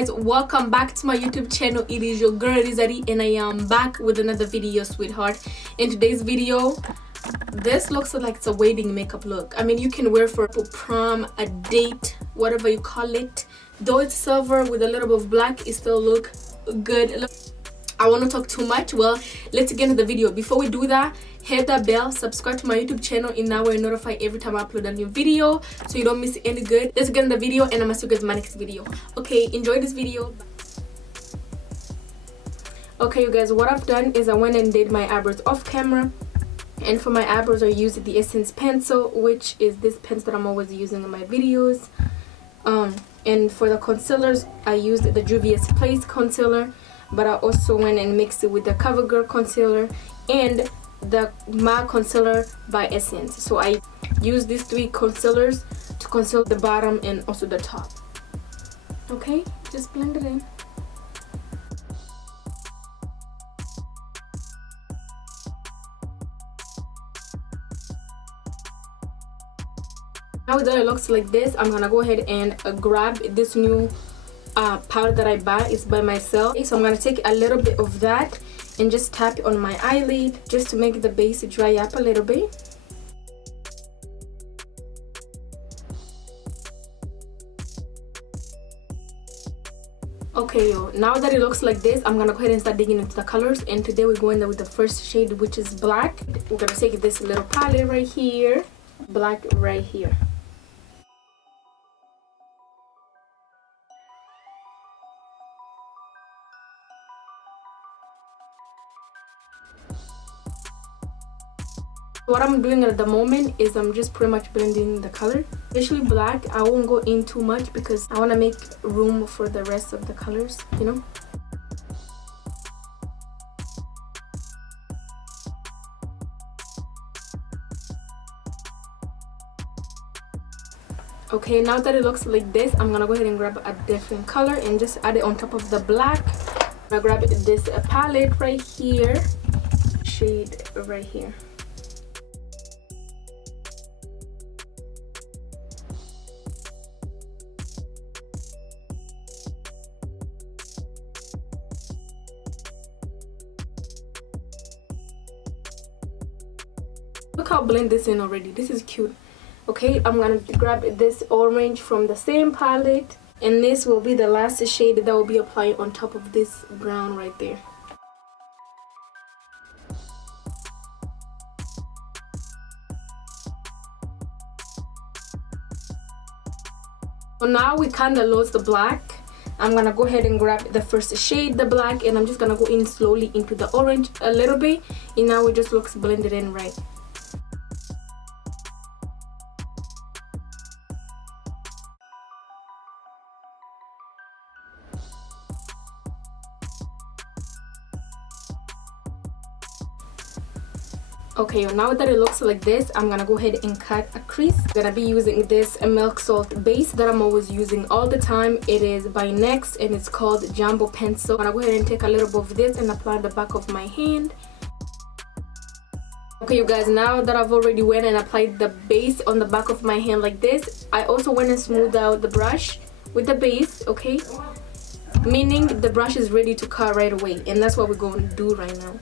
guys, welcome back to my YouTube channel. It is your girl Liza Liy, and I am back with another video, sweetheart. In today's video, this looks like it's a wedding makeup look. I mean, you can wear for prom, a date, whatever you call it. Though it's silver with a little bit of black, it still look good. I won't talk too much. Well, let's get into the video. Before we do that, hit that bell, subscribe to my YouTube channel, and now we're notified every time I upload a new video so you don't miss any good. Let's get in the video, and I'm gonna see you guys in my next video. Okay, enjoy this video. Okay, you guys, what I've done is I went and did my eyebrows off camera, and for my eyebrows I used the Essence pencil, which is this pencil that I'm always using in my videos. And for the concealers, I used the Juvia's Place concealer, but I also went and mixed it with the CoverGirl concealer and the MAC concealer by Essence. So I use these three concealers to conceal the bottom and also the top. Okay, just blend it in. Now that it looks like this, I'm gonna go ahead and grab this new powder that I bought. It's by myself. So I'm gonna take a little bit of that and just tap it on my eyelid just to make the base dry up a little bit. Okay, now that it looks like this, I'm gonna go ahead and start digging into the colors, and today we're going with the first shade, which is black. We're gonna take this little palette right here, black right here. What I'm doing at the moment is I'm just pretty much blending the color. Especially black, I won't go in too much because I want to make room for the rest of the colors, you know. Okay, now that it looks like this, I'm gonna go ahead and grab a different color and just add it on top of the black. I'm gonna grab this palette right here, shade right here. Look how I blend this in already. This is cute. Okay, I'm gonna grab this orange from the same palette, and this will be the last shade that will be applied on top of this brown right there. So now we kind of lost the black. I'm gonna go ahead and grab the first shade, the black, and I'm just gonna go in slowly into the orange a little bit, and now it just looks blended in right. Okay, now that it looks like this, I'm gonna go ahead and cut a crease. I'm gonna be using this milk salt base that I'm always using all the time. It is by NYX and it's called Jumbo Pencil. I'm gonna go ahead and take a little bit of this and apply the back of my hand. Okay, you guys, now that I've already went and applied the base on the back of my hand like this, I also went and smoothed out the brush with the base, okay? Meaning the brush is ready to cut right away, and that's what we're going to do right now.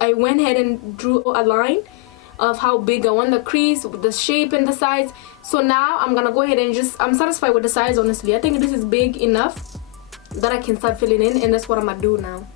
I went ahead and drew a line of how big I want the crease, the shape and the size. So now I'm gonna go ahead and I'm satisfied with the size, honestly. I think this is big enough that I can start filling in, and that's what I'm gonna do now.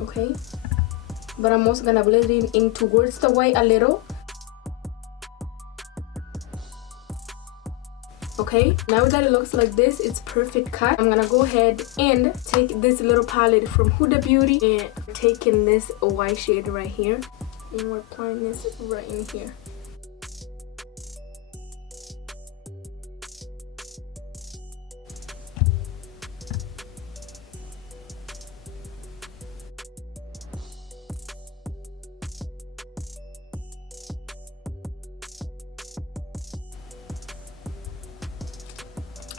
Okay, but I'm also gonna blend it in towards the white a little. Okay, now that it looks like this, it's perfect cut. I'm gonna go ahead and take this little palette from Huda Beauty and taking this white shade right here, and we're applying this right in here.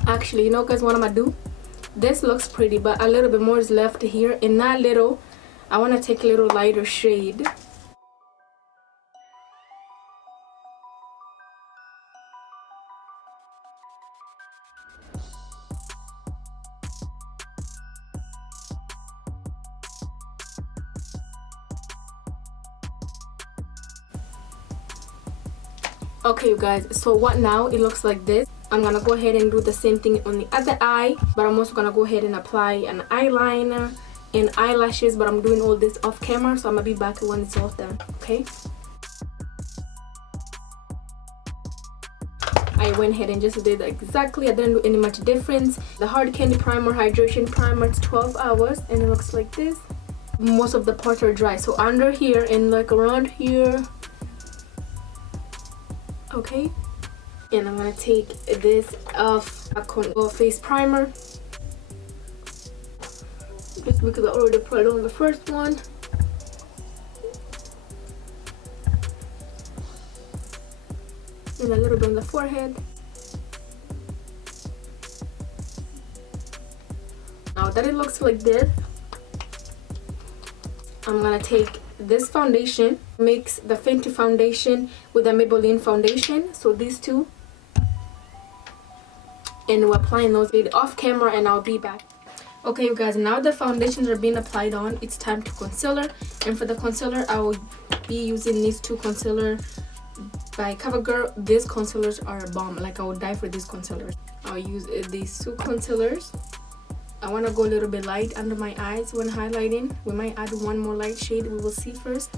Actually, you know guys, what I'm gonna do, this looks pretty, but a little bit more is left here, and that little, I want to take a little lighter shade. Okay you guys, so what now, it looks like this. I'm gonna go ahead and do the same thing on the other eye, but I'm also gonna go ahead and apply an eyeliner and eyelashes, but I'm doing all this off camera, so I'm gonna be back when it's all done. Okay, I went ahead and just did exactly, I didn't do any much difference. The hard candy primer, hydration primer, it's 12 hours, and it looks like this. Most of the parts are dry, so under here and like around here. Okay, and I'm gonna take this off a face primer, just because I already put it on the first one. And a little bit on the forehead. Now that it looks like this, I'm gonna take this foundation, mix the Fenty foundation with the Maybelline foundation, so these two, and we're applying those off camera, and I'll be back. Okay you guys, now the foundations are being applied on, it's time to concealer. And for the concealer, I will be using these two concealer by CoverGirl. These concealers are a bomb, like I would die for these concealers. I'll use these two concealers. I want to go a little bit light under my eyes when highlighting. We might add one more light shade, we will see first,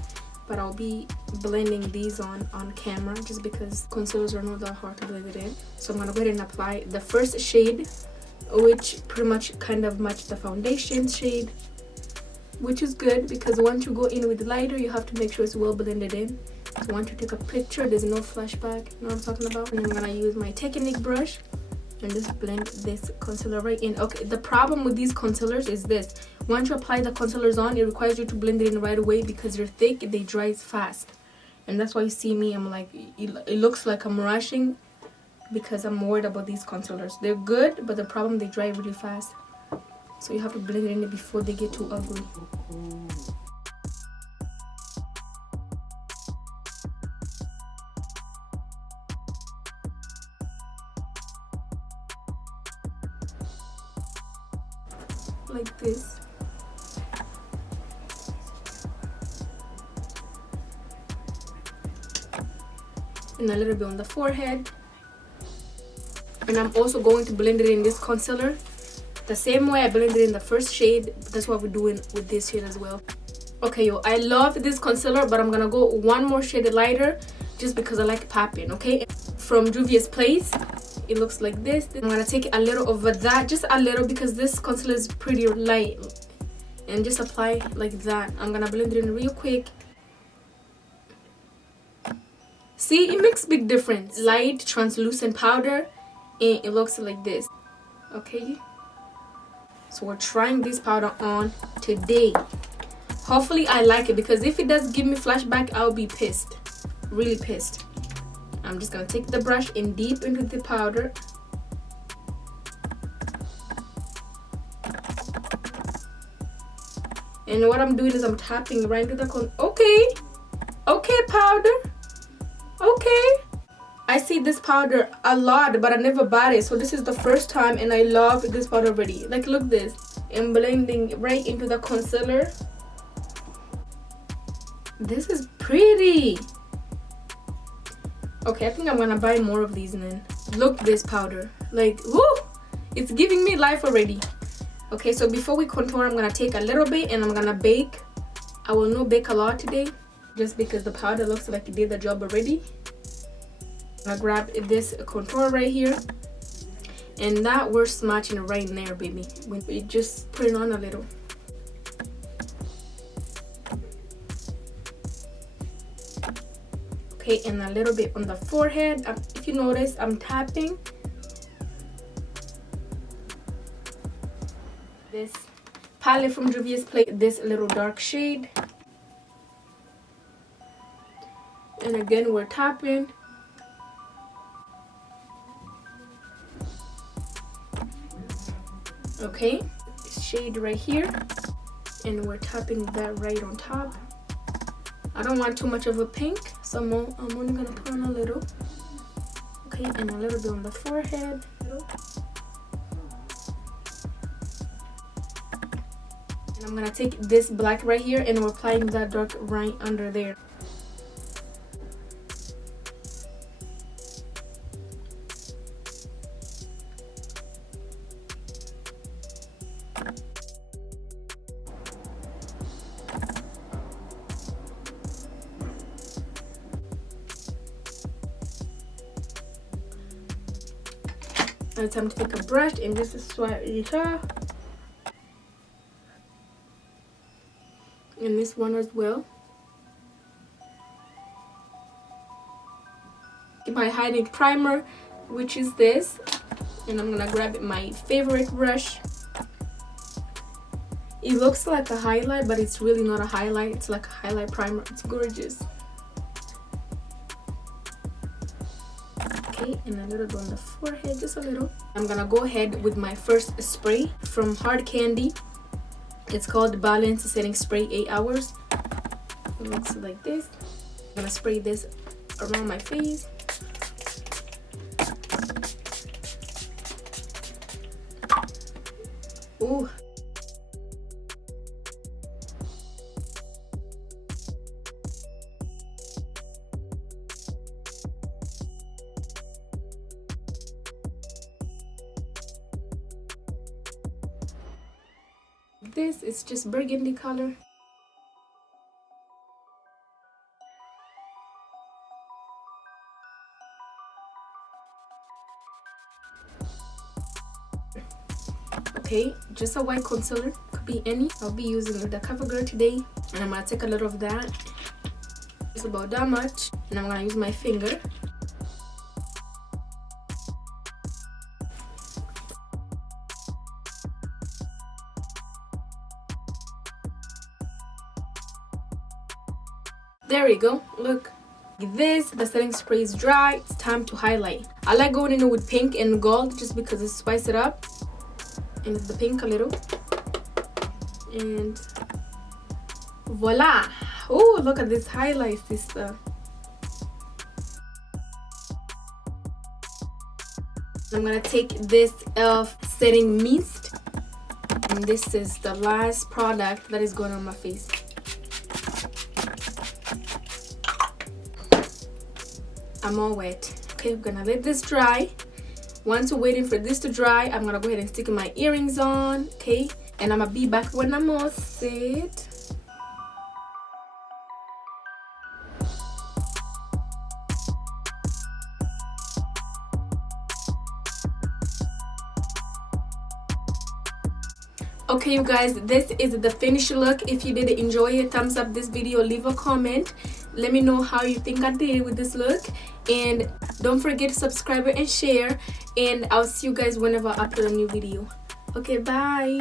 but I'll be blending these on camera just because concealers are not that hard to blend it in. So I'm gonna go ahead and apply the first shade, which pretty much kind of match the foundation shade, which is good because once you go in with lighter, you have to make sure it's well blended in. So once you take a picture, there's no flashback, you know what I'm talking about. And I'm gonna use my Technique brush and just blend this concealer right in. Okay, the problem with these concealers is this: once you apply the concealers on, it requires you to blend it in right away because they're thick, they dry fast. And that's why you see me, I'm like, it looks like I'm rushing because I'm worried about these concealers. They're good, but the problem, they dry really fast, so you have to blend it in before they get too ugly. Like this. And a little bit on the forehead. And I'm also going to blend it in this concealer the same way I blended in the first shade. That's what we're doing with this shade as well. Okay, yo, I love this concealer, but I'm gonna go one more shade lighter just because I like popping. Okay, from Juvia's Place, it looks like this. I'm gonna take a little of that, just a little, because this concealer is pretty light, and just apply like that. I'm gonna blend it in real quick. See, it makes big difference. Light translucent powder, and it looks like this. Okay, so we're trying this powder on today. Hopefully I like it, because if it does give me flashback, I'll be pissed, really pissed. I'm just gonna take the brush and deep into the powder. And what I'm doing is I'm tapping right into the okay powder. Okay, I see this powder a lot, but I never bought it, so this is the first time, and I love this powder already. Like, look this, I'm blending right into the concealer. This is pretty. Okay, I think I'm gonna buy more of these. And then look, this powder, like, woo, it's giving me life already. Okay, so before we contour, I'm gonna take a little bit and I'm gonna bake I will not bake a lot today just because the powder looks like it did the job already. I grab this contour right here, and that we're smudging right in there, baby. We just put it on a little. Okay, and a little bit on the forehead. If you notice, I'm tapping this palette from Juvia's Place, this little dark shade, and again we're tapping. Okay, this shade right here, and we're tapping that right on top. I don't want too much of a pink, so I'm only gonna put on a little. Okay, and a little bit on the forehead. And I'm gonna take this black right here, and we're applying that dark right under there. Now it's time to take a brush and just swipe it off. And this one as well. My hiding primer, which is this, and I'm gonna grab my favorite brush. It looks like a highlight, but it's really not a highlight. It's like a highlight primer. It's gorgeous. Okay, and a little bit on the forehead, just a little. I'm gonna go ahead with my first spray from Hard Candy. It's called Balance Setting Spray 8 Hours. It looks like this. I'm gonna spray this around my face. Ooh. This is just burgundy color. Okay, just a white concealer, could be any. I'll be using the CoverGirl today, and I'm gonna take a little of that. It's about that much, and I'm gonna use my finger. There we go. Look, this, the setting spray is dry. It's time to highlight. I like going in with pink and gold just because it spices it up. And it's the pink a little. And voila. Oh, look at this highlight, sister. I'm gonna take this e.l.f. setting mist, and this is the last product that is going on my face. I'm all wet. Okay, I'm gonna let this dry. Once we're waiting for this to dry, I'm gonna go ahead and stick my earrings on. Okay, and I'm gonna be back when I'm all set. Okay, you guys, this is the finished look. If you did enjoy it, thumbs up this video, leave a comment, let me know how you think I did with this look, and don't forget to subscribe and share, and I'll see you guys whenever I upload a new video. Okay, bye.